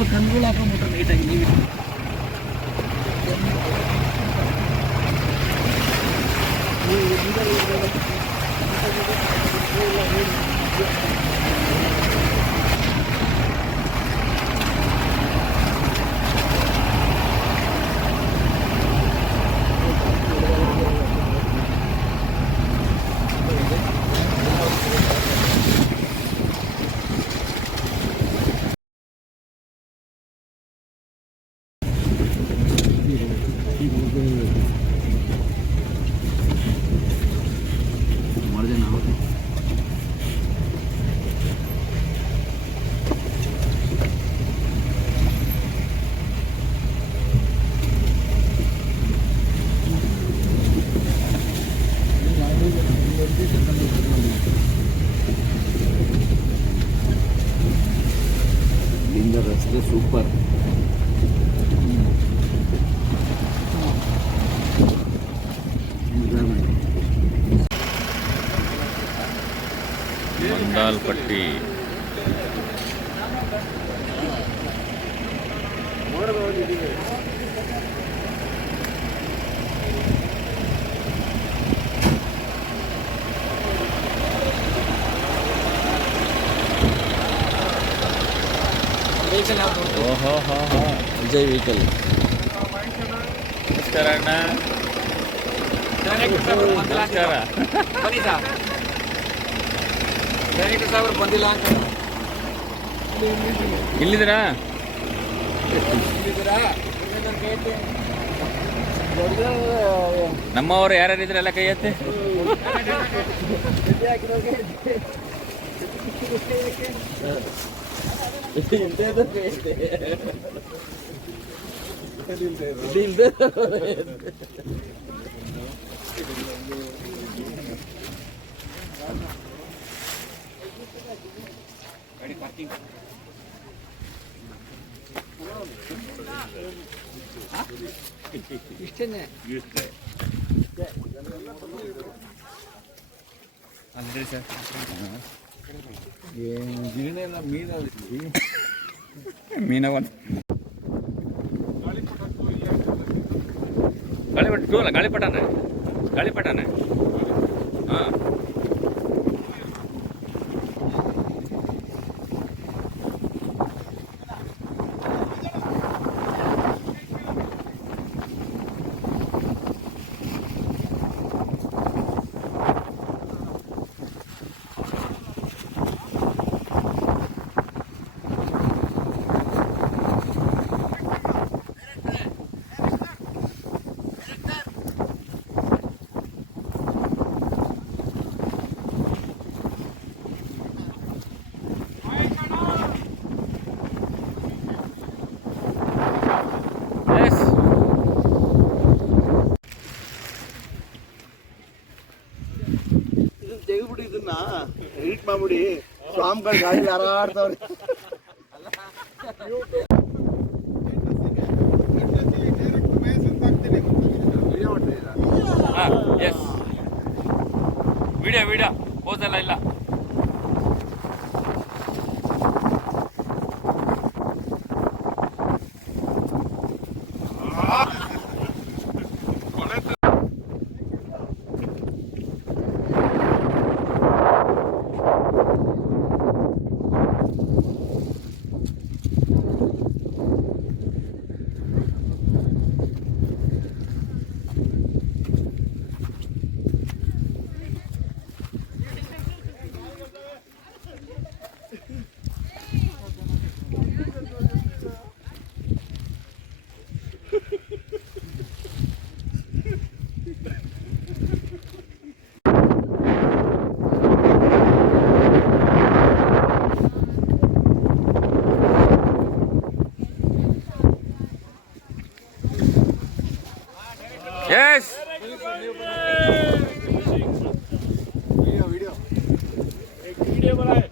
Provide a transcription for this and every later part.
ಸ್ವಲ್ಪ ಕಣ್ಗಳು ಹಾಕೊಂಡ್ಬಿಟ್ರೆ ನೀಟಾಗಿ ನೀವು ರಸ್ತೆ ಸೂಪರ್. ಮಂಡಾಲ್ಪಟ್ಟಿ ಓಹೋ ಹೋ ಹೋ ವಿಜಯ್ ವೆಹಿಕಲ್. ನಮಸ್ಕಾರ ಅಣ್ಣ. ನಮಸ್ಕಾರ. ಬಂದಿಲ್ಲ ಇಲ್ಲಿದ್ದೀರಾ? ನಮ್ಮವರು ಯಾರ್ಯಾರು ಇದ್ರೆಲ್ಲ ಕೈ ಎತ್ತಿ. ಇಷ್ಟೇನೆ ಅಲ್ರಿ ಸರ್. ಗಿರಣೆಲ್ಲ ಮೀನವ ಗಾಳಿಪಟ ಟೂ ಅಲ್ಲ, ಗಾಳಿಪಟನೇ. ಹಾಂ ತೆಗಿಬಿಟ್ಟು ಇದನ್ನ ಎಡಿಟ್ ಮಾಡ್ಬಿಡಿ. ಸ್ವಾಮಿಗಳು ಗಾಡಿ ಹಾರಾಡ್ತಾವ್ರಿ. ಎಸ್ ವಿಡಿಯೋ ಹೋದಲ್ಲ ಇಲ್ಲ. Yes. Video बनाए.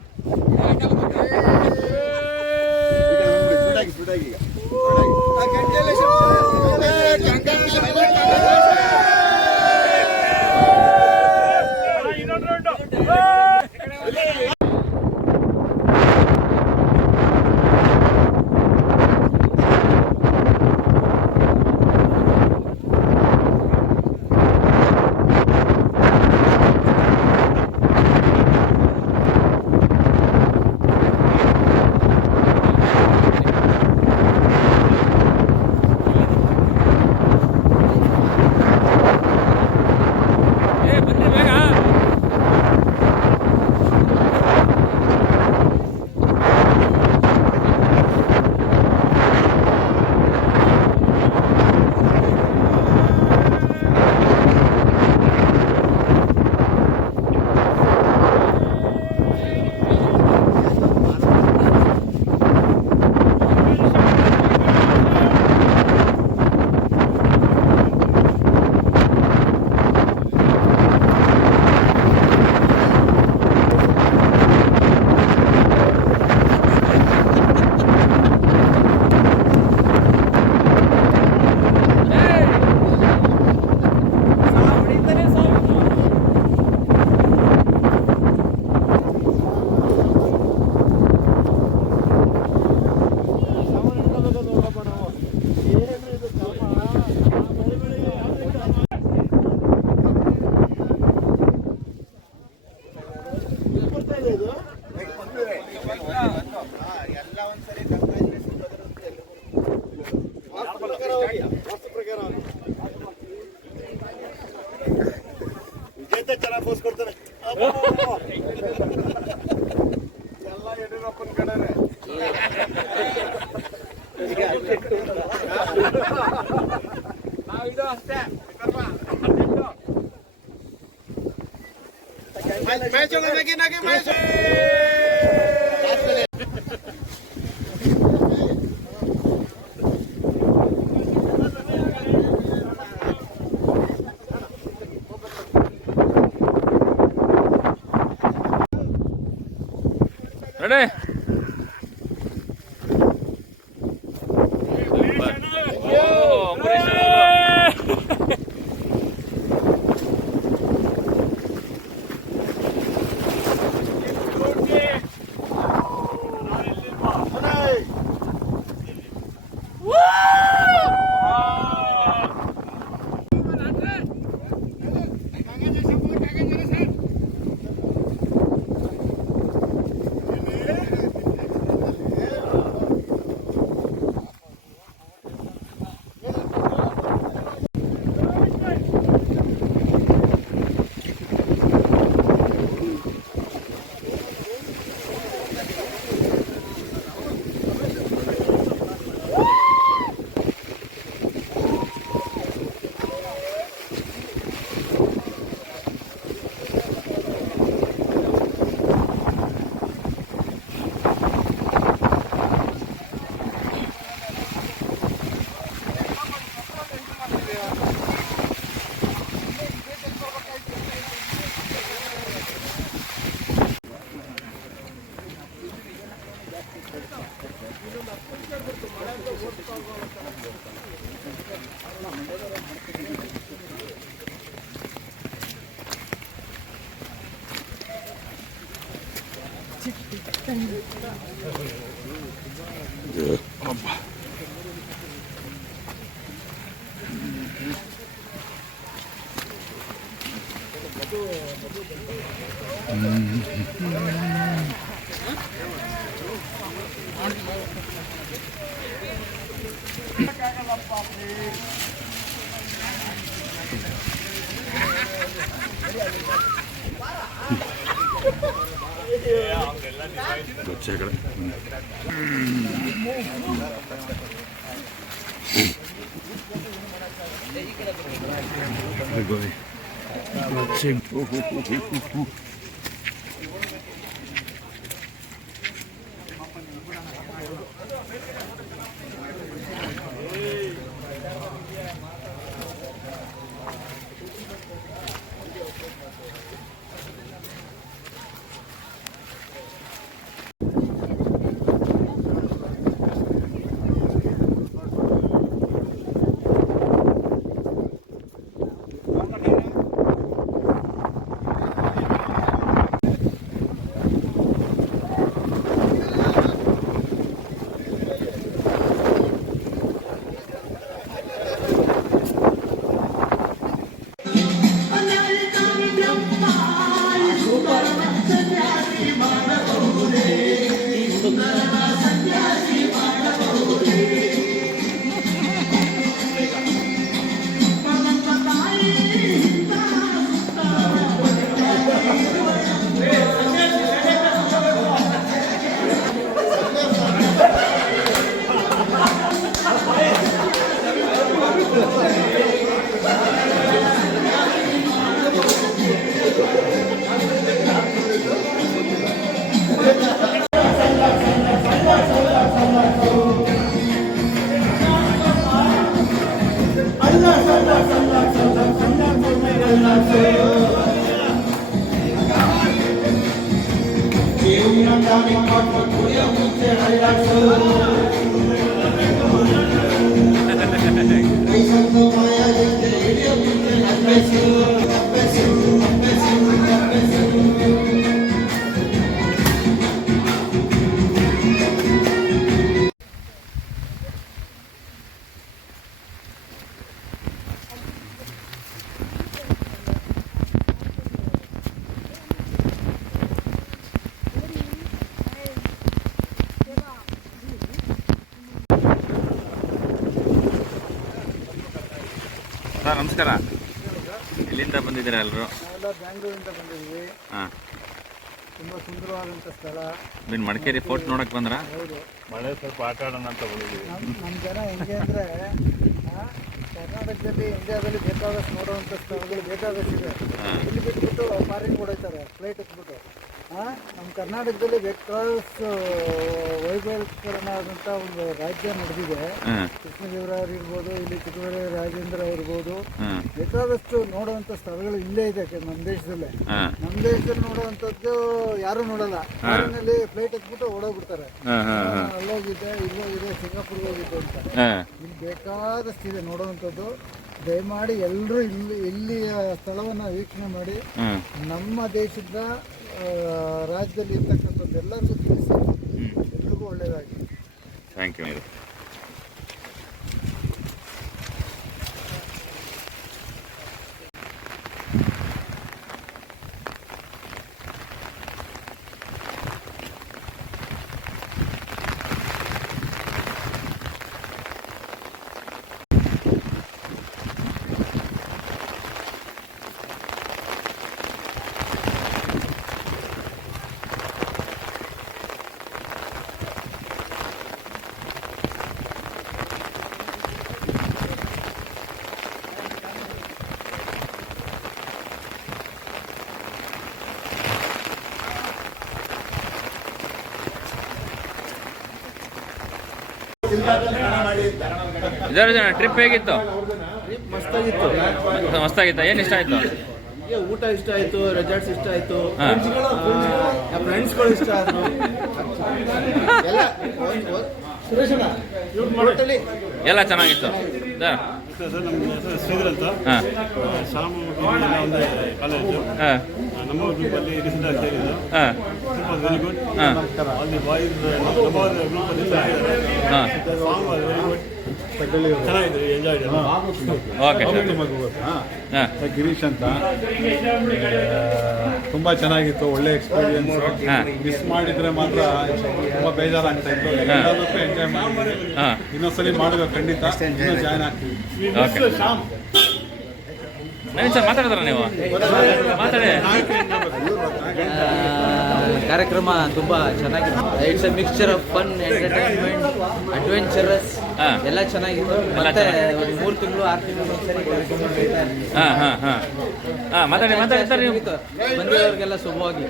ಪ್ರಕಾರ ಹೋಗಿ, ವಾಸ್ತು ಪ್ರಕಾರ ಹೋಗಿ. ವಿಜೇತ ಚೆನ್ನಾಗಿ ಪೋಸ್ ಕೊಡ್ತಾನೆ. ಎಲ್ಲ ಯಡಿಯೂರಪ್ಪನ ಕಡೆನೆ. ನಾವಿದು ಅಷ್ಟೇ. ಮ್ಯಾಚ್ ಒಳಗೆ ಮ್ಯಾಚ್ ರೆಡಿ ಸರ್ ನಮಸ್ಕಾರ. ಎಲ್ಲಿಂದ ಬಂದಿದ್ದೀರಾ ಎಲ್ಲರೂ? ನಾವೆಲ್ಲ ಬ್ಯಾಂಗ್ಳೂರಿಂದ ಬಂದಿದ್ವಿ. ಹಾಂ, ತುಂಬ ಸುಂದರವಾದಂಥ ಸ್ಥಳ. ನೀನು ಮಡಿಕೇರಿ ಫೋರ್ಟ್ ನೋಡಕ್ಕೆ ಬಂದ್ರಾ? ಹೌದು. ಮಳೆ ಸ್ವಲ್ಪ ಆಟ ಆಡೋಣ ಅಂತ ಬಂದಿದ್ದೀವಿ. ನಮ್ಮ ಜನ ಹೆಂಗೆ ಅಂದರೆ ಕರ್ನಾಟಕದಲ್ಲಿ ಇಂಡಿಯಾದಲ್ಲಿ ಬೇಕಾದಷ್ಟು ನೋಡುವಂಥ ಸ್ಥಳಗಳು ಬೇಕಾದಷ್ಟಿದೆ. ಇಲ್ಲಿ ಬಿಟ್ಬಿಟ್ಟು ಫಾರಿನ್ ಹೊಡೋಯ್ತಾರೆ ಫ್ಲೈಟ್ ಹತ್ಬಿಟ್ಟು. ನಮ್ಮ ಕರ್ನಾಟಕದಲ್ಲಿ ಬೇಕಾದಷ್ಟು ವೈಭವೀಕರಣ ಆದಂಥ ಒಂದು ರಾಜ್ಯ ನಡೆದಿದೆ. ಕೃಷ್ಣದೇವರಾಯರು ಇರ್ಬೋದು, ಇಲ್ಲಿ ಚಿಕ್ಕಬಳ್ಳಾಪುರ ರಾಜೇಂದ್ರ ಇರ್ಬೋದು, ಬೇಕಾದಷ್ಟು ನೋಡುವಂಥ ಸ್ಥಳಗಳು ಇಲ್ಲೇ ಇದೆ ನಮ್ಮ ದೇಶದಲ್ಲೇ. ನಮ್ಮ ದೇಶದಲ್ಲಿ ನೋಡುವಂಥದ್ದು ಯಾರೂ ನೋಡಲ್ಲ. ಫಾರಿನಲ್ಲಿ ಫ್ಲೈಟ್ ಹತ್ಬಿಟ್ಟು ಓಡೋಗ್ಬಿಡ್ತಾರೆ. ಅಲ್ಲೋಗಿದ್ದೆ, ಇಲ್ಲೋಗಿದೆ, ಸಿಂಗಾಪುರ್ಗೆ ಹೋಗಿದ್ದೆ ಅಂತ. ಇಲ್ಲಿ ಬೇಕಾದಷ್ಟಿದೆ ನೋಡುವಂಥದ್ದು. ದಯಮಾಡಿ ಎಲ್ಲರೂ ಇಲ್ಲಿಯ ಸ್ಥಳವನ್ನು ವೀಕ್ಷಣೆ ಮಾಡಿ ನಮ್ಮ ದೇಶದ ರಾಜ್ಯದಲ್ಲಿ ಇರ್ತಕ್ಕಂಥದ್ದು ಎಲ್ಲರಿಗೂ ತಿಳಿಸಿ. ಎಲ್ರಿಗೂ ಒಳ್ಳೆಯದಾಗಿ. Thank you. ಇದರ ಜನ ಟ್ರಿಪ್ ಹೇಗಿತ್ತು? ಮಸ್ತಾಗಿತ್ತ? ಏನು ಇಷ್ಟ ಆಯ್ತು? ಊಟ ಇಷ್ಟ ಆಯ್ತು, ರೆಸಾರ್ಟ್ಸ್ ಇಷ್ಟ ಆಯ್ತು, ಫ್ರೆಂಡ್ಸ್ಗಳು ಇಷ್ಟ ಆದ್ರು. ಎಲ್ಲ ಚೆನ್ನಾಗಿತ್ತು. ಸರ್ ನಮ್ಮ ಹೆಸರು ಶ್ರೀಧರ್ ಅಂತ. ಶಾಮು ಒಂದು ಕಾಲೇಜು ನಮ್ಮ ಗ್ರೂಪಲ್ಲಿ ರೀಸೆಂಟಾಗಿ ಸೇರಿದ್ದು. Very good. All the boys ಗ್ರೂಪಲ್ಲಿ ಸಾಂಗ್ ವೆರಿ ಗುಡ್. ಚೆನ್ನಾಗಿದೆ, ಎಂಜಾಯ್. ಓಕೆ ಗಿರೀಶ್ ಅಂತ. ತುಂಬ ಚೆನ್ನಾಗಿತ್ತು, ಒಳ್ಳೆ ಎಕ್ಸ್ಪೀರಿಯನ್ಸ್. ಮಿಸ್ ಮಾಡಿದ್ರೆ ಮಾತ್ರ ತುಂಬ ಬೇಜಾರಾಗ್ತಾ ಇತ್ತು. ಎಲ್ಲದಕ್ಕೂ ಎಂಜಾಯ್ ಮಾಡಿ ಇನ್ನೊಂದ್ಸಲಿ ಮಾಡಬೇಕು ಖಂಡಿತ. ಇನ್ನೂ ಜಾಯ್ನ್ ಆಗ್ತೀವಿ. ನವೀನ್ ಸರ್ ಮಾತಾಡಿದ್ರ ನೀವು? ಮಾತಾಡಿ. ಕಾರ್ಯಕ್ರಮ ತುಂಬ ಚೆನ್ನಾಗಿತ್ತು. It's A mixture of fun, entertainment, adventurous ಎಲ್ಲ ಚೆನ್ನಾಗಿತ್ತು. ಮತ್ತೆ ಒಂದು 3 ತಿಂಗಳು 6 ತಿಂಗಳು ಮಾತಾಡಿ ಸರ್ ನೀವು. ಬಂದಿರೋರಿಗೆಲ್ಲ ಶುಭವಾಗಿ.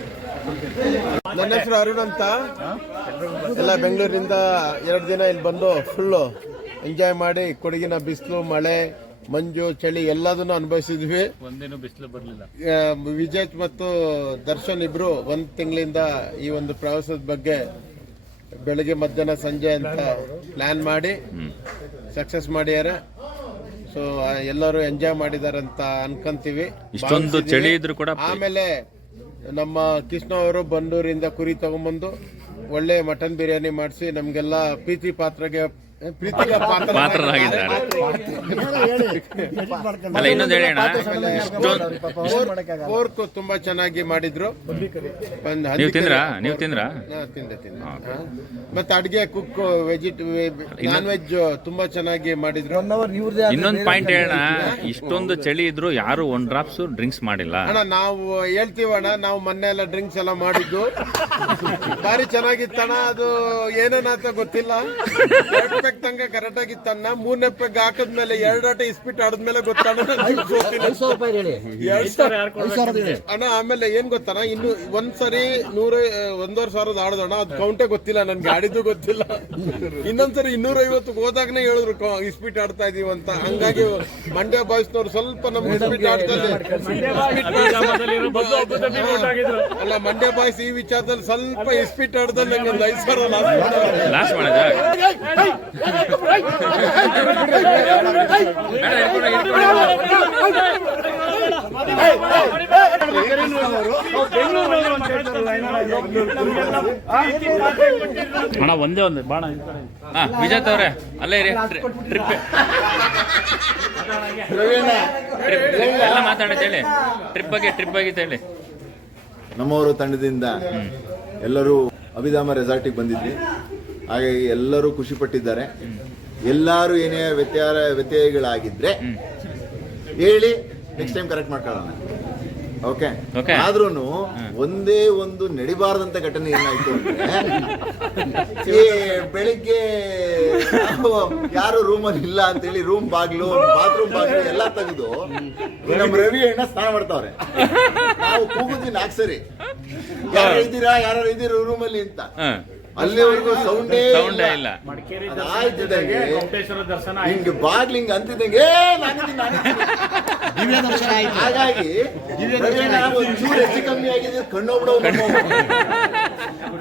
ನನ್ನ ಹೆಸರು ಅರುಣ್ ಅಂತ. ಎಲ್ಲ ಬೆಂಗಳೂರಿಂದ 2 ದಿನ ಇಲ್ಲಿ ಬಂದು ಫುಲ್ಲು ಎಂಜಾಯ್ ಮಾಡಿ ಕೊಡಗಿನ ಬಿಸಿಲು, ಮಳೆ, ಮಂಜು, ಚಳಿ ಎಲ್ಲದನ್ನು ಅನುಭವಿಸಿದ್ವಿ. ಒಂದೇನು ಬಿಸಿಲು ಬರಲಿಲ್ಲ. ವಿಜಯ್ ಮತ್ತು ದರ್ಶನ್ ಇಬ್ರು 1 ತಿಂಗಳಿಂದ ಈ ಒಂದು ಪ್ರವಾಸದ ಬಗ್ಗೆ ಬೆಳಗ್ಗೆ ಮಧ್ಯಾಹ್ನ ಸಂಜೆ ಅಂತ ಪ್ಲಾನ್ ಮಾಡಿ ಸಕ್ಸಸ್ ಮಾಡ್ಯಾರ. ಸೊ ಎಲ್ಲರೂ ಎಂಜಾಯ್ ಮಾಡಿದಾರೆ ಅಂತ ಅನ್ಕೊಂತೀವಿ. ಇಷ್ಟೊಂದು ಚಳಿ ಇದ್ರು ಕೂಡ. ಆಮೇಲೆ ನಮ್ಮ ಕೃಷ್ಣ ಅವರು ಬಂದೂರಿಂದ ಕುರಿ ತಗೊಂಡ್ಬಂದು ಒಳ್ಳೆ ಮಟನ್ ಬಿರಿಯಾನಿ ಮಾಡಿಸಿ ನಮ್ಗೆಲ್ಲ ಪ್ರೀತಿಗೆ ಪಾತ್ರರಾಗಿದ್ದಾರೆ. ಅಲ್ಲ ಇನ್ನೊಂದು ಹೇಳೋಣ, ಪೋರ್ಕ್ ತುಂಬಾ ಚೆನ್ನಾಗಿ ಮಾಡಿದ್ರು. ನೀವು ತಿಂದ್ರಾ? ತಿಂದೆ. ಮತ್ತೆ ಅಡ್ಗೆ ಕುಕ್ ನಾನ್ ವೆಜ್ ತುಂಬಾ ಚೆನ್ನಾಗಿ ಮಾಡಿದ್ರು. ಇನ್ನೊಂದು ಪಾಯಿಂಟ್ ಹೇಳೋಣ, ಇಷ್ಟೊಂದು ಚಳಿ ಇದ್ರು ಯಾರು 1 ಡ್ರಾಪ್ಸ್ ಡ್ರಿಂಕ್ಸ್ ಮಾಡಿಲ್ಲ. ಅಣ್ಣ ನಾವು ಹೇಳ್ತೀವಣ್ಣ, ನಾವು ಮೊನ್ನೆ ಎಲ್ಲ ಡ್ರಿಂಕ್ಸ್ ಎಲ್ಲ ಮಾಡಿದ್ದು ಭಾರಿ ಚೆನ್ನಾಗಿತ್ತಣ್ಣ. ಅದು ಏನೇನಾತ ಗೊತ್ತಿಲ್ಲ. ತಂಗ ಕರೆಕ್ಟ್ ಆಗಿತ್ತಣ್ಣ. 3ನೇ ಪೆಗ್ ಹಾಕದ್ಮೇಲೆ 2 ಆಟ ಇಸ್ಪಿಟ್ ಆಡದ್ಮೇಲೆ ಗೊತ್ತಣ್ಣ ಅಣ್ಣ. ಆಮೇಲೆ ಏನ್ ಗೊತ್ತಣ್ಣ, ಇನ್ನು ಒಂದ್ಸರಿ 1,500 ಆಡೋಣ, ಅದು ಕೌಂಟೇ ಗೊತ್ತಿಲ್ಲ ನನ್ಗೆ, ಆಡಿದ್ದು ಗೊತ್ತಿಲ್ಲ. ಇನ್ನೊಂದ್ಸರಿ 250 ಹೋದಾಗನೇ ಹೇಳಿದ್ರು ಇಸ್ಪಿಟ್ ಆಡ್ತಾ ಇದೀವಿ ಅಂತ. ಹಂಗಾಗಿ ಮಂಡ್ಯ ಬಾಯ್ಸ್ನವ್ರು ಸ್ವಲ್ಪ ನಮ್ಗೆ ಇಸ್ಪಿಟ್ ಆಡ್ತಾರೆ. ಅಲ್ಲ, ಮಂಡ್ಯ ಬಾಯ್ಸ್ ಈ ವಿಚಾರದಲ್ಲಿ ಸ್ವಲ್ಪ ಇಸ್ಪಿಟ್ ಆಡ್ದಲ್ಲಿ ನಂಗೆ ಒಂದು 5,000 ಲಾಸ್ಟ್ ಮಾಡಿದ್ರೆ ಅಣ್ಣ ಒಂದೇ ಒಂದು ಬಾಣ. ವಿಜಯ್ ಅವರೇ ಅಲ್ಲೇ ಇರಿ. ಟ್ರಿಪ್ ಎಲ್ಲ ಮಾತಾಡೋದು ಹೇಳಿ. ಟ್ರಿಪ್ ಬಗ್ಗೆ ಹೇಳಿ. ನಮ್ಮವರು ತಂಡದಿಂದ ಎಲ್ಲರೂ ಅಭಿಧಾಮ ರೆಸಾರ್ಟಿಗೆ ಬಂದಿದ್ವಿ. ಹಾಗಾಗಿ ಎಲ್ಲರೂ ಖುಷಿ ಪಟ್ಟಿದ್ದಾರೆ. ಎಲ್ಲರೂ ಏನೇ ವ್ಯತ್ಯಯಗಳಾಗಿದ್ರೆ ಹೇಳಿ ನೆಕ್ಸ್ಟ್ ಟೈಮ್ ಕರೆಕ್ಟ್ ಮಾಡ್ಕೊಳ್ಳೋಣ. ಓಕೆ. Okay. ಆದ್ರೂ ಒಂದೇ ಒಂದು ನಡಿಬಾರ್ದಂತ ಘಟನೆ ಏನಾಯ್ತು ಅಂದ್ರೆ ಬೆಳಿಗ್ಗೆ ಯಾರು ರೂಮಲ್ಲಿ ಇಲ್ಲ ಅಂತೇಳಿ ರೂಮ್ ಬಾಗ್ಲು ಬಾತ್ರೂಮ್ ಬಾಗ್ಲು ಎಲ್ಲ ತೆಗೆದು ನಮ್ಮ ರವಿ ಅಣ್ಣ ಸ್ನಾನ ಮಾಡ್ತಾವ್ರೆ. ನಾವು ಕೂಗುದ್ವಿ 4 ಸರಿ, ಯಾರು ಇದ್ದೀರಾ ರೂಮಲ್ಲಿ ಅಂತ. ಅಲ್ಲಿವರೆಗೂ ಸೌಂಡೇ ಇಲ್ಲ. ಆಯ್ತಿದ್ದಂಗೆ ಹಿಂಗೆ ಬಾಗ್ಲಿ ಹಿಂಗೆ ಅಂತಿದ್ದಂಗೆ ಹಾಗಾಗಿ ಒಂಚೂರು ಹೆಚ್ಚು ಕಮ್ಮಿ ಆಗಿದೆ, ಕಣ್ಣೊಬ್ಡು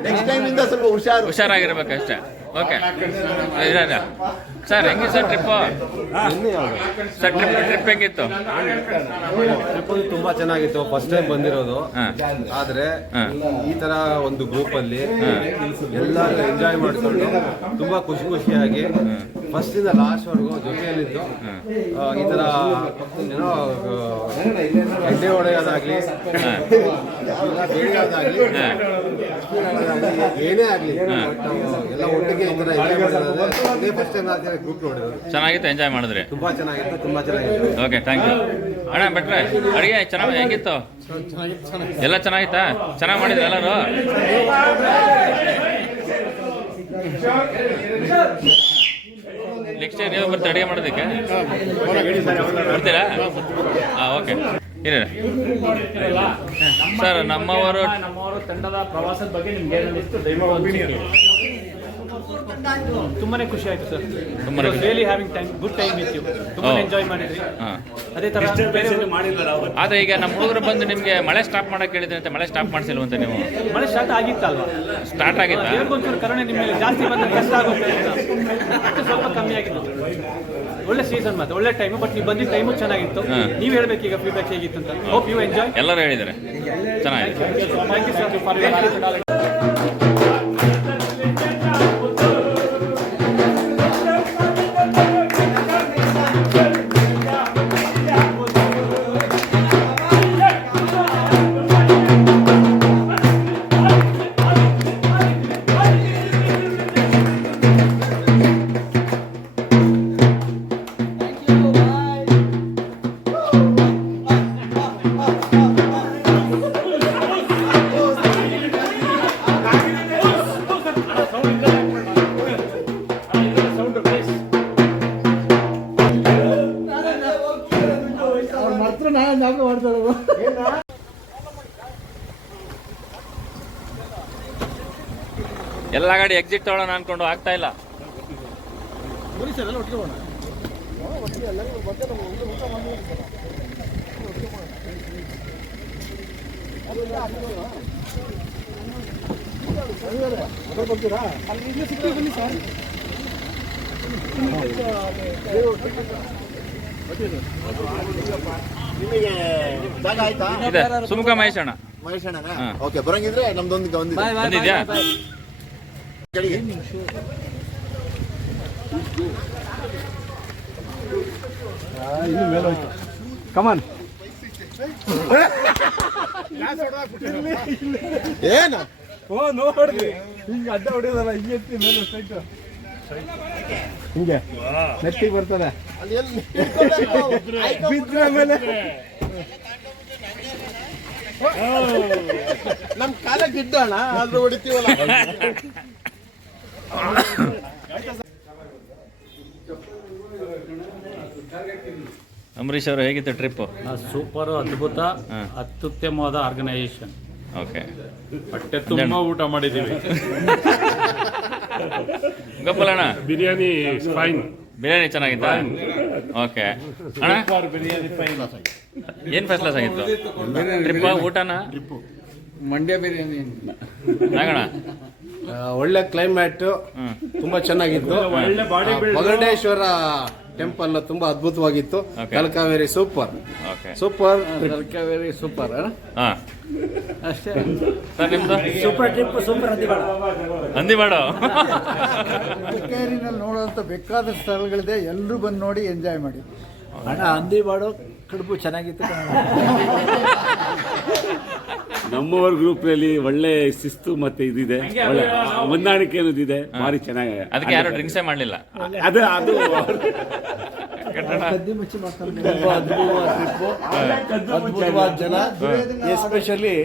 ನೆಕ್ಸ್ಟ್ ಟೈಮ್ ಇಂದ ಸ್ವಲ್ಪ ಹುಷಾರಾಗಿರ್ಬೇಕಷ್ಟೇ. ಓಕೆ ಸರ್, ಹೆಂಗೆ ಸರ್ ಟ್ರಿಪ್? ಸರ್ ಟ್ರಿಪ್ ಹೇಗಿತ್ತು? ತುಂಬಾ ಚೆನ್ನಾಗಿತ್ತು. ಫಸ್ಟ್ ಟೈಮ್ ಬಂದಿರೋದು, ಆದ್ರೆ ಈ ತರ ಒಂದು ಗ್ರೂಪ್ ಅಲ್ಲಿ ಎಲ್ಲರೂ ಎಂಜಾಯ್ ಮಾಡ್ಕೊಂಡು ತುಂಬಾ ಖುಷಿಯಾಗಿ ಫಸ್ಟ್ ಇಂದ ಲಾಸ್ಟ್ ವರೆಗೂ ಜೊತೆಯಲ್ಲಿದ್ದು ಈ ತರ ಏನೋ ಎಣ್ಣೆ ಹೊಡೆಯೋದಾಗ್ಲಿ ಬೇರೆಯೋದಾಗ್ಲಿ ಏನೇ ಆಗ್ಲಿ ಎಲ್ಲ ಒಟ್ಟಿಗೆ ಈ ತರ ಎಂಜಾಯ್ ಮಾಡೋದು ಫಸ್ಟ್ ಟೈಮ್ ಗ್ರೂಪ್ ನೋಡಿರೋದು. ಚೆನ್ನಾಗಿತ್ತು, ಎಂಜಾಯ್ ಮಾಡಿದ್ರಿ? ತುಂಬಾ ಚೆನ್ನಾಗಿತ್ತು, ತುಂಬಾ ಚೆನ್ನಾಗಿತ್ತು. ಓಕೆ, ಥ್ಯಾಂಕ್ ಯು ಅಣ್ಣ. ಬಿಟ್ರೆ ಅಡುಗೆ ಚೆನ್ನಾಗಿ ಹೆಂಗಿತ್ತು? ಎಲ್ಲ ಚೆನ್ನಾಗಿತ್ತಾ? ಚೆನ್ನಾಗಿ ಮಾಡಿದ್ರು ಎಲ್ಲರೂ? ನೆಕ್ಸ್ಟ್ ಇಯರ್ ನೀವು ಬರ್ತೀರಾ ಅಡುಗೆ ಮಾಡೋದಕ್ಕೆ? ಬರ್ತೀರಾ? ಹಾಂ, ಓಕೆ. ಇರಿ ಸರ್, ನಮ್ಮವರು ತಂಡದ ಪ್ರವಾಸದ ಬಗ್ಗೆ ನಿಮ್ಗೆ ಏನಿತ್ತು ದಯಮಾಡಿ ತುಂಬಾನೇ ಖುಷಿ ಆಯ್ತು sir. Really having time, good time with you. ತುಂಬಾ ಎಂಜಾಯ್ ಮಾಡಿದ್ರಿ. ಅದೇ ತರ ಆದ್ರೆ ಈಗ ನಮ್ಮ ಹುಡುಗರು ಬಂದು ನಿಮ್ಗೆ ಮಳೆ ಸ್ಟಾಪ್ ಮಾಡಕ್ ಹೇಳಿದ್ರೆ ಅಂತ, ಮಳೆ ಸ್ಟಾಪ್ ಮಾಡಿಸಿಲ್ವಂತ ನೀವು? ಮಳೆ ಸ್ಟಾರ್ಟ್ ಆಗಿತ್ತಲ್ವಾ? ಸ್ಟಾರ್ಟ್ ಆಗಿತ್ತಾ? ದೇವ್ರಿಗೊಂಚೂರು ಕರುಣೆ ನಿಮ್ಮ ಮೇಲೆ ಜಾಸ್ತಿ ಬಂದ ಕಷ್ಟ ಆಗುತ್ತೆ ಅಂತ ಸ್ವಲ್ಪ ಕಮ್ಮಿ ಆಗಿತ್ತು. ಒಳ್ಳೆ ಸೀಸನ್ ಮತ್ತೆ ಒಳ್ಳೆ ಟೈಮು, ಬಟ್ ನೀವು ಬಂದಿದ್ದ ಟೈಮು ಚೆನ್ನಾಗಿತ್ತು. ನೀವು ಹೇಳ್ಬೇಕು ಈಗ ಫೀಡ್ಬ್ಯಾಕ್ ಹೇಗಿತ್ತು ಅಂತ. Hope you enjoy. ಎಲ್ಲರೂ ಹೇಳಿದ್ದಾರೆ ಚೆನ್ನಾಗಿದೆ. ಥ್ಯಾಂಕ್ ಯು ಸರ್ ಫಾರ್ ಎಲ್ಲ ಗಾಡಿ ಎಕ್ಸಿಟ್ ತಗೊಳ್ಳೋಣ ಅನ್ಕೊಂಡು ಆಗ್ತಾ ಇಲ್ಲ. ನಿಮಗೆ ಜಾಗ ಆಯ್ತಾ? ಇದೆ ಸುಮುಖ ಮಹೇಶಣ್ಣ. ಮಹೇಶಣ್ಣ ಓಕೆ, ಬರಂಗಿದ್ರೆ ನಮ್ದೊಂದಿಗೆ ಬಂದಿದ್ಯಾ? ಕೆಳಗೆ ಕಮಾನ್ ಏನ ನೋಡ್ರಿ ಹಿಂಗೆ ಅಡ್ಡ ಹೊಡಿಯೋದಲ್ಲ, ಹಿಂಗೆ ಎತ್ತಿ ಮೇಲೆ ಸ್ಟ್ರೈಟ್ ಹಿಂಗೆ ನೆಟ್ಟಿಗೆ ಬರ್ತದೆ. ಬಿದ್ರ ಮೇಲೆ ನಮ್ ಕಾಲ ಗಿಡ್ಡೋಣ ಆದ್ರೂ ಹೊಡಿತೀವಲ್ಲ. ಅಂಬರೀಶ್ ಅವರು ಹೇಗಿತ್ತು ಟ್ರಿಪ್? ಸೂಪರ್, ಅದ್ಭುತ, ಅತ್ಯುತ್ತಮವಾದ ಆರ್ಗನೈಸೇಷನ್. ಓಕೆ, ಹೊಟ್ಟೆ ತುಂಬ ಊಟ ಮಾಡಿದ್ದೀವಿ. ಗಪ್ಪಲಣ್ಣ ಬಿರಿಯಾನಿ ಫೈನ್. ಬಿರಿಯಾನಿ ಚೆನ್ನಾಗಿತ್ತಾ? ಓಕೆ ಅಣ್ಣ, ಬಿರಿಯಾನಿ ಫೈನ್. ಏನು ಫಸ್ಟ್ ಕ್ಲಾಸ್ ಆಗಿತ್ತು ಟ್ರಿಪ್? ಊಟನ ಮಂಡ್ಯ ಬಿರಿಯಾನಿ ನಾಗಣ್ಣ? ಒಳ್ಳೆ ಕ್ಲೈಮ್ಯಾಟ್, ತುಂಬಾ ಚೆನ್ನಾಗಿತ್ತು. ಬಗಡೇಶ್ವರ ಟೆಂಪಲ್ ತುಂಬಾ ಅದ್ಭುತವಾಗಿತ್ತು. ಕಲ್ಕಾವೇರಿ ಸೂಪರ್ ಸೂಪರ್, ಕಲ್ಕಾವೇರಿ ಸೂಪರ್. ಅಷ್ಟೇ ಸರ್, ನಿಮ್ದು ಸೂಪರ್ ಟ್ರಿಪ್, ಸೂಪರ್ ಹಂದಿಬಾಡು. ಮಡಿಕೇರಿನಲ್ಲಿ ನೋಡುವಂಥ ಬೇಕಾದ ಸ್ಥಳಗಳಿದೆ, ಎಲ್ಲರೂ ಬಂದು ನೋಡಿ ಎಂಜಾಯ್ ಮಾಡಿ. ಅಣ್ಣ ಹಂದಿಬಾಡು ಕಡುಬು ಚೆನ್ನಾಗಿತ್ತು. ನಮ್ಮವರ ಗ್ರೂಪ್ನಲ್ಲಿ ಒಳ್ಳೆ ಶಿಸ್ತು ಮತ್ತೆ ಇದಿದೆ, ಒಳ್ಳೆ ಹೊಂದಾಣಿಕೆ ಅನ್ನೋದಿದೆ, ಭಾರಿ ಚೆನ್ನಾಗಿ. ಅದಕ್ಕೆ ಯಾರು ಡ್ರಿಂಕ್ಸೇ ಮಾಡಲಿಲ್ಲ. ಅದು ವೆಂಕಟಣ್ಣ ತುಂಬಾ ಅದ್ಭುತವಾದ ಟ್ರಿಪ್ಪು, ಅದ್ಭುತವಾದ ಜನ, ಎಸ್ಪೆಷಲಿ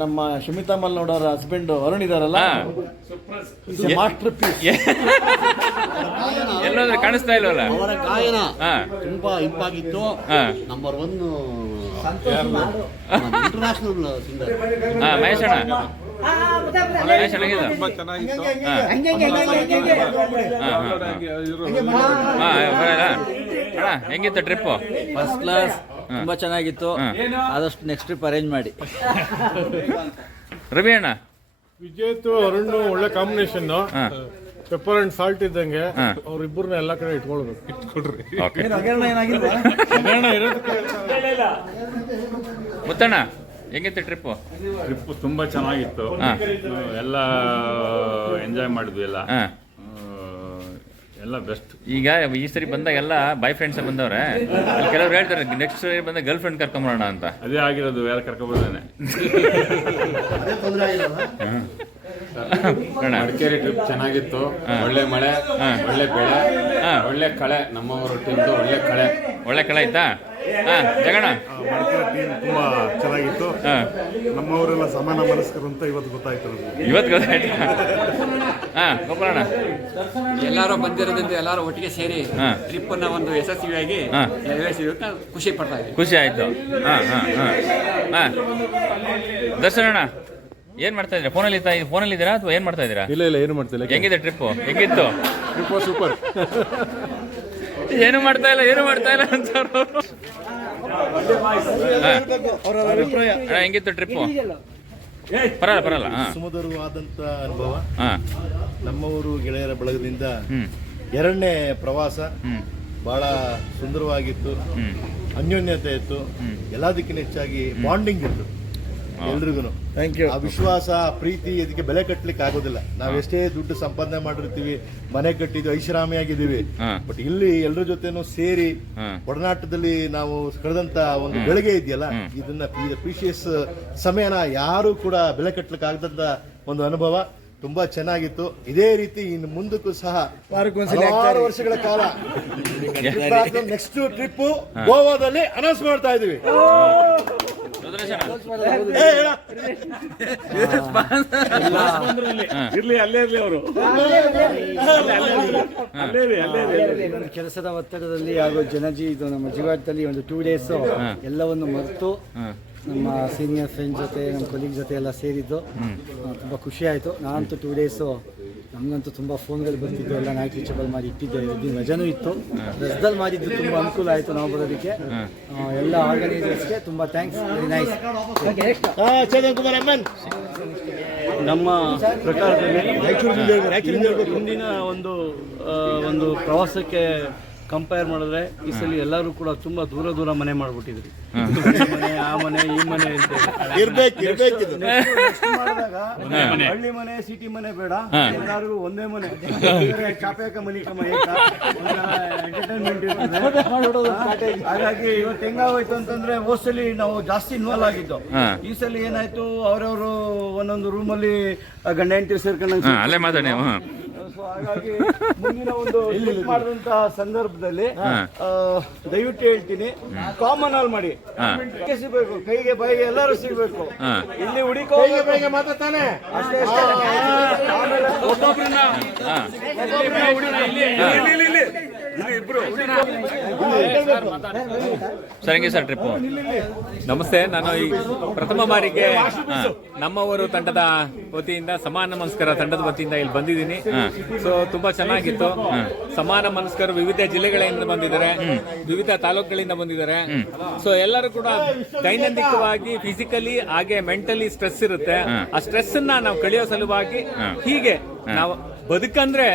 ನಮ್ಮ ಶಮಿತಾ ಮಲ್ನಾಡ್ ಅವರ ಹಸ್ಬೆಂಡ್ ಅರುಣ್ ಇದಾರಲ್ಲ, ಮಾಸ್ಟರ್ ಪೀಸ್. ಎಲ್ಲೋದ್ರೆ ಕಾಣಿಸ್ತಾ ಇಲ್ವಲ್ಲ ಅವರ ಗಾಯನ ಹಾ ತುಂಬಾ ಇಂಪಾಗಿತ್ತು. ಹಾ ನಂಬರ್ 1 ಇಂಟರ್ನ್ಯಾಷನಲ್ ಸಿಂಗರ್. ಹಾ ಮಹೇಶಣ್ಣ ಮಹೇಶ್ ಚೆನ್ನಾಗಿದೆ. ತುಂಬಾ ಚೆನ್ನಾಗಿತ್ತು. ಅಣ್ಣ ಹೆಂಗಿತ್ತು ಟ್ರಿಪ್ಪು? ಫಸ್ಟ್ ಕ್ಲಾಸ್, ತುಂಬಾ ಚೆನ್ನಾಗಿತ್ತು. ಆದಷ್ಟು ನೆಕ್ಸ್ಟ್ ಟ್ರಿಪ್ ಅರೇಂಜ್ ಮಾಡಿ. ರವಿ ಅಣ್ಣ ವಿಜೇತು ಅರುಣ್ ಒಳ್ಳೆ ಕಾಂಬಿನೇಷನ್. ಪೆಪ್ಪರ್ ಅಂಡ್ ಸಾಲ್ಟ್ ಇದ್ದಂಗೆ ಅವ್ರಿಬ್ಬರನ್ನ ಎಲ್ಲಾ ಕಡೆ ಇಟ್ಕೊಳ್ಬೇಕು. ಇಟ್ಕೊಡ್ರಿ. ಓಕೆ ಮುತ್ತಣ್ಣ ಹೆಂಗಿತ್ತು ಟ್ರಿಪ್ಪು? ಟ್ರಿಪ್ ತುಂಬಾ ಚೆನ್ನಾಗಿತ್ತು. ಎಲ್ಲ ಎಂಜಾಯ್ ಮಾಡಿದ್ವಿ ಎಲ್ಲ. ಎಲ್ಲ ಬೆಸ್ಟ್. ಈಗ ಈ ಸರಿ ಬಂದಾಗ ಎಲ್ಲ ಬಾಯ್ ಫ್ರೆಂಡ್ಸ್ ಬಂದವ್ರೆ, ಕೆಲವ್ರು ಹೇಳ್ತಾರೆ ನೆಕ್ಸ್ಟ್ ಸರಿ ಬಂದಾಗ ಗರ್ಲ್ ಫ್ರೆಂಡ್ ಕರ್ಕೊಂಬರೋಣ ಅಂತ. ಅದೇ ಆಗಿರೋದು, ಯಾರು ಕರ್ಕೊಬೋದೇನೆ. ಮಡಿಕೇರಿ ಟ್ರಿಪ್ ಚೆನ್ನಾಗಿತ್ತು. ಒಳ್ಳೆ ಮಳೆ, ಒಳ್ಳೆ ಬೆಳೆ, ಒಳ್ಳೆ ಕಳೆ. ನಮ್ಮವರ ಟೀಮ್ದು ಒಳ್ಳೆ ಕಳೆ ಆಯ್ತಾ? ಜಗಣ ಮಡಿಕೇರಿ ಟೀಮ್ ತುಂಬಾ ಚೆನ್ನಾಗಿತ್ತು. ನಮ್ಮವರೆಲ್ಲ ಸಮಾನ ಮನಸ್ಕರು ಅಂತ ಇವತ್ತು ಗೊತ್ತಾಯ್ತು. ಗೋಪಾಲಣ್ಣ ಎಲ್ಲರೂ ಬಂದಿರೋದ್ರಿಂದ ಎಲ್ಲರೂ ಒಟ್ಟಿಗೆ ಸೇರಿ ಟ್ರಿಪ್ ಅನ್ನ ಒಂದು ಯಶಸ್ವಿಯಾಗಿ ನೆರವೇರಿಸಿದ್ದಕ್ಕೆ ಖುಷಿ ಪಡ್ತಾ ಇದ್ದೀವಿ. ಖುಷಿ ಆಯ್ತು. ದರ್ಶನಣ್ಣ ಏನ್ ಮಾಡ್ತಾ ಇದ್ದೀರಾ? ಫೋನಲ್ಲಿ ಇದ್ದೀರಾ ಅಥವಾ ಏನ್ ಮಾಡ್ತಾ ಇದ್ದೀರಾ? ಇಲ್ಲ ಏನು ಮಾಡ್ತಿಲ್ಲ. ಹೆಂಗಿದೆ ಟ್ರಿಪ್ಪು? ಹೆಂಗಿತ್ತು? Trip super. ಏನು ಮಾಡ್ತಾ ಇಲ್ಲ ಅಂತ ಹೆಂಗಿತ್ತು ಟ್ರಿಪ್ಪು? ಪರಲ್ಲ. ಸುಮಧುರವಾದಂತ ಅನುಭವ. ನಮ್ಮವರು ಗೆಳೆಯರ ಬಳಗದಿಂದ 2ನೇ ಪ್ರವಾಸ ಬಹಳ ಸುಂದರವಾಗಿತ್ತು. ಅನ್ಯೋನ್ಯತೆ ಇತ್ತು. ಎಲ್ಲದಕ್ಕಿಂತ ಹೆಚ್ಚಾಗಿ ಬಾಂಡಿಂಗ್ ಇತ್ತು ಎಲ್ರಿಗೂ. ಆ ವಿಶ್ವಾಸ, ಪ್ರೀತಿ, ಇದಕ್ಕೆ ಬೆಲೆ ಕಟ್ಟಲಿಕ್ಕೆ ಆಗೋದಿಲ್ಲ. ನಾವು ಎಷ್ಟೇ ದುಡ್ಡು ಸಂಪಾದನೆ ಮಾಡಿರ್ತೀವಿ, ಮನೆ ಕಟ್ಟಿದ್ವಿ, ಐಷಾರಾಮಿಯಾಗಿದ್ದೀವಿ, ಬಟ್ ಇಲ್ಲಿ ಎಲ್ಲರ ಜೊತೆನೂ ಸೇರಿ ಒಡನಾಟದಲ್ಲಿ ನಾವು ಕಳೆದಂತ ಒಂದು ಗಳಿಗೆ ಇದೆಯಲ್ಲ, ಇದನ್ನ ಪ್ರೀಶಿಯಸ್ ಸಮಯನ ಯಾರು ಕೂಡ ಬೆಲೆ ಕಟ್ಟಲಿಕ್ಕೆ ಆಗದಂತ ಒಂದು ಅನುಭವ. ತುಂಬಾ ಚೆನ್ನಾಗಿತ್ತು. ಇದೇ ರೀತಿ ಇನ್ನು ಮುಂದಕ್ಕೂ ಸಹ 6 ವರ್ಷಗಳ ಕಾಲ ನೆಕ್ಸ್ಟ್ ಟ್ರಿಪ್ ಗೋವಾದಲ್ಲಿ ಅನೌನ್ಸ್ ಮಾಡ್ತಾ ಇದೀವಿ. ನನ್ನ ಕೆಲಸದ ಒತ್ತಡದಲ್ಲಿ ಹಾಗೂ ಇದು ನಮ್ಮ ಜೀವನದಲ್ಲಿ ಒಂದು 2 ಡೇಸ್ ಎಲ್ಲವನ್ನು ಮರೆತು ನಮ್ಮ ಸೀನಿಯರ್ ಫ್ರೆಂಡ್ ಜೊತೆ, ನಮ್ಮ ಕೊಲೀಗ್ ಜೊತೆ ಎಲ್ಲ ಸೇರಿದ್ದು ತುಂಬ ಖುಷಿ ಆಯಿತು. ನಾನಂತೂ 2 ಡೇಸು ನಮಗಂತೂ ತುಂಬ ಫೋನ್ಗಳು ಬರ್ತಿದ್ದು, ಎಲ್ಲ ನೈಟ್ ರೀಚಬಲ್ ಮಾಡಿ ಇಟ್ಟಿದ್ದೆ. ದಿನ ರಜನೂ ಇತ್ತು. ರಜದಲ್ಲಿ ಮಾಡಿದ್ದು ತುಂಬ ಅನುಕೂಲ ಆಯಿತು ನಾವು ಬರೋದಕ್ಕೆ. ಎಲ್ಲ ಆರ್ಗನೈಸರ್ಸ್ಗೆ ತುಂಬ ಥ್ಯಾಂಕ್ಸ್. Very nice. ನಮ್ಮ ಪ್ರಕಾರದಲ್ಲಿ ಹಿಂದಿನ ಒಂದು ಪ್ರವಾಸಕ್ಕೆ ಕಂಪೇರ್ ಮಾಡಿದ್ರೆ ಈ ಸಲ ಎಲ್ಲರೂ ಕೂಡ ತುಂಬಾ ದೂರ ಮನೆ ಮಾಡ್ಬಿಟ್ಟಿದ್ರಿ. ಮನೆ, ಆ ಮನೆ, ಈ ಮನೆ ಅಂತ ಹಳ್ಳಿ ಮನೆ, ಸಿಟಿ ಮನೆ ಬೇಡ, ಎಲ್ಲರಿಗೂ ಒಂದೇ ಮನೆ. ಚಾಪೇಕ ಮನಿ ಎಂಟರ್ಟೈನ್ಮೆಂಟ್ ಇರ್ತದೆ. ಹಾಗಾಗಿ ಇವತ್ತು ಹೆಂಗಾಗೋಯ್ತು ಅಂತಂದ್ರೆ, ಹೋದ್ ಸಲ ನಾವು ಜಾಸ್ತಿ ಇನ್ವಾಲ್ವ್ ಆಗಿದ್ದು. ಈ ಸಲ ಏನಾಯ್ತು, ಅವರವರು ಒಂದೊಂದು ರೂಮಲ್ಲಿ ಗಂಡ ಹೆಂಡತಿ ಸೇರ್ಕೊಂಡಂಗೆ. ಅಲ್ಲೇ ಮಾತಾಡಿ. ಹಾಗಾಗಿ ಮುಂದಿನ ಒಂದು ಮಾಡಿದಂತ ಸಂದರ್ಭದಲ್ಲಿ ದಯವಿಟ್ಟು ಹೇಳ್ತೀನಿ, ಕಾಮನ್ ಆಲ್ ಮಾಡಿ. ಸಿಗ್ಬೇಕು, ಕೈಗೆ ಬಾಯಿಗೆ ಎಲ್ಲರೂ ಸಿಗ್ಬೇಕು. ಇಲ್ಲಿ ಹುಡುಕೋ ಬಾಯಿಗೆ ಮಾತಾಡ್ತಾನೆ ಅಷ್ಟೇ. ಸರ್ ಹೆಂಗೆ ಸರ್ ಟ್ರಿಪ್ಪು? ನಮಸ್ತೆ. ನಾನು ಈ ಪ್ರಥಮ ಬಾರಿಗೆ ನಮ್ಮವರು ತಂಡದ ವತಿಯಿಂದ, ಸಮಾನ ಮನಸ್ಕರ ತಂಡದ ವತಿಯಿಂದ ಇಲ್ಲಿ ಬಂದಿದ್ದೀನಿ. ಸೊ ತುಂಬಾ ಚೆನ್ನಾಗಿತ್ತು. ಸಮಾನ ಮನಸ್ಕರು ವಿವಿಧ ಜಿಲ್ಲೆಗಳಿಂದ ಬಂದಿದ್ದಾರೆ, ವಿವಿಧ ತಾಲೂಕುಗಳಿಂದ ಬಂದಿದ್ದಾರೆ. ಸೊ ಎಲ್ಲರೂ ಕೂಡ ದೈನಂದಿಕವಾಗಿ ಫಿಸಿಕಲಿ ಹಾಗೆ ಮೆಂಟಲಿ ಸ್ಟ್ರೆಸ್ ಇರುತ್ತೆ. ಆ ಸ್ಟ್ರೆಸ್ ಅನ್ನ ನಾವು ಕಳೆಯೋ ಸಲುವಾಗಿ ಹೀಗೆ ನಾವು ಬದುಕಂದ್ರೆ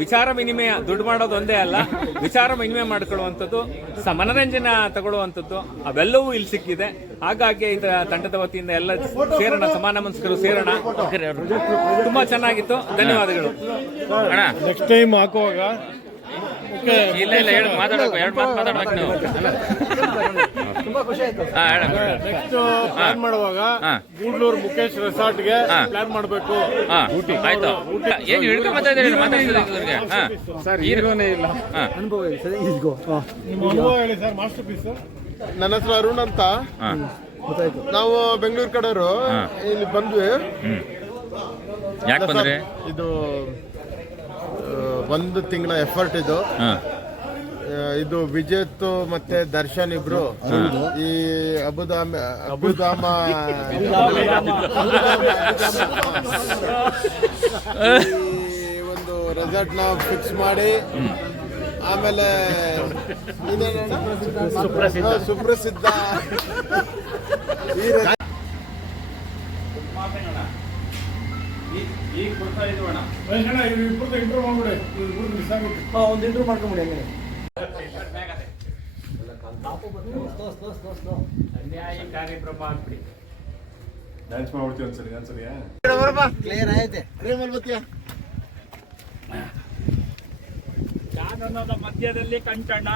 ವಿಚಾರ ವಿನಿಮಯ, ದುಡ್ಡು ಮಾಡೋದು ಒಂದೇ ಅಲ್ಲ, ವಿಚಾರ ವಿನಿಮಯ ಮಾಡ್ಕೊಳ್ಳುವಂಥದ್ದು, ಮನರಂಜನೆ ತಗೊಳ್ಳುವಂಥದ್ದು, ಅವೆಲ್ಲವೂ ಇಲ್ಲಿ ಸಿಕ್ಕಿದೆ. ಹಾಗಾಗಿ ತಂಡದ ವತಿಯಿಂದ ಎಲ್ಲ ಸೇರೋಣ, ಸಮಾನ ಮನಸ್ಕರು ಸೇರೋಣ. ತುಂಬಾ ಚೆನ್ನಾಗಿತ್ತು. ಧನ್ಯವಾದಗಳು. ನೆಕ್ಸ್ಟ್ ಟೈಮ್ ಹಾಕುವಾಗ ಇಲ್ಲ ಇಲ್ಲ ಹೇಳಿ ಮಾತಾಡಬೇಕು, 2 ಮಾತು ಮಾತಾಡ್ಬೇಕು ನೀವು. ತುಂಬಾ ಖುಷಿ ಆಯ್ತು. ನೆಕ್ಸ್ಟ್ ಪ್ಲಾನ್ ಮಾಡುವಾಗ ಗೂಡ್ಲೂರು ಮುಖೇಶ್ ರೆಸಾರ್ಟ್ಗೆ ಪ್ಲಾನ್ ಮಾಡಬೇಕು. ಆಯ್ತು. ಏನು ಹಿಡ್ಕೊಂಡ್ ಬರ್ತಾ ಇದ್ದೀರಿ ಮಾತಾಡ್ತಿದ್ರೆ? ಅನುಭವ ಹೇಳಿ ಸರ್, ಇದ್ಗೋ. ನಿಮ್ಮ ಅನುಭವ ಹೇಳಿ ಸರ್. Master piece. ನನ್ನ ಹೆಸರು ಅರುಣ್ ಅಂತ. ಗೊತ್ತಾಯ್ತು. ನಾವು ಬೆಂಗಳೂರು ಕಡೆಯವರು ಇಲ್ಲಿ ಬಂದ್ವಿ. ಯಾಕೆ ಬಂದ್ರಿ? ಇದು 1 ತಿಂಗಳ ಎಫರ್ಟ್ ಇದು. ಇದು ವಿಜೇತ್ ಮತ್ತೆ ದರ್ಶನ್ ಇಬ್ರು ಈ ಅಬುಧಾಮ ಈ ಒಂದು ರೆಸಾರ್ಟ್ ನ ಫಿಕ್ಸ್ ಮಾಡಿ, ಆಮೇಲೆ ಸುಪ್ರಸಿದ್ಧ ಒಂದು ಇಂಟ್ರೂ ಮಾಡ್ಕೊಂಬಿಡಿ ಹಂಗೆ. ಡ್ಯಾನ್ಸ್ ಮಾಡ್ಬಿಡ್ತೀವಿ ಒಂದ್ಸರಿ. ಕ್ಲಿಯರ್ ಆಯ್ತೆ. ಮಧ್ಯದಲ್ಲಿ ಕಂಟಣ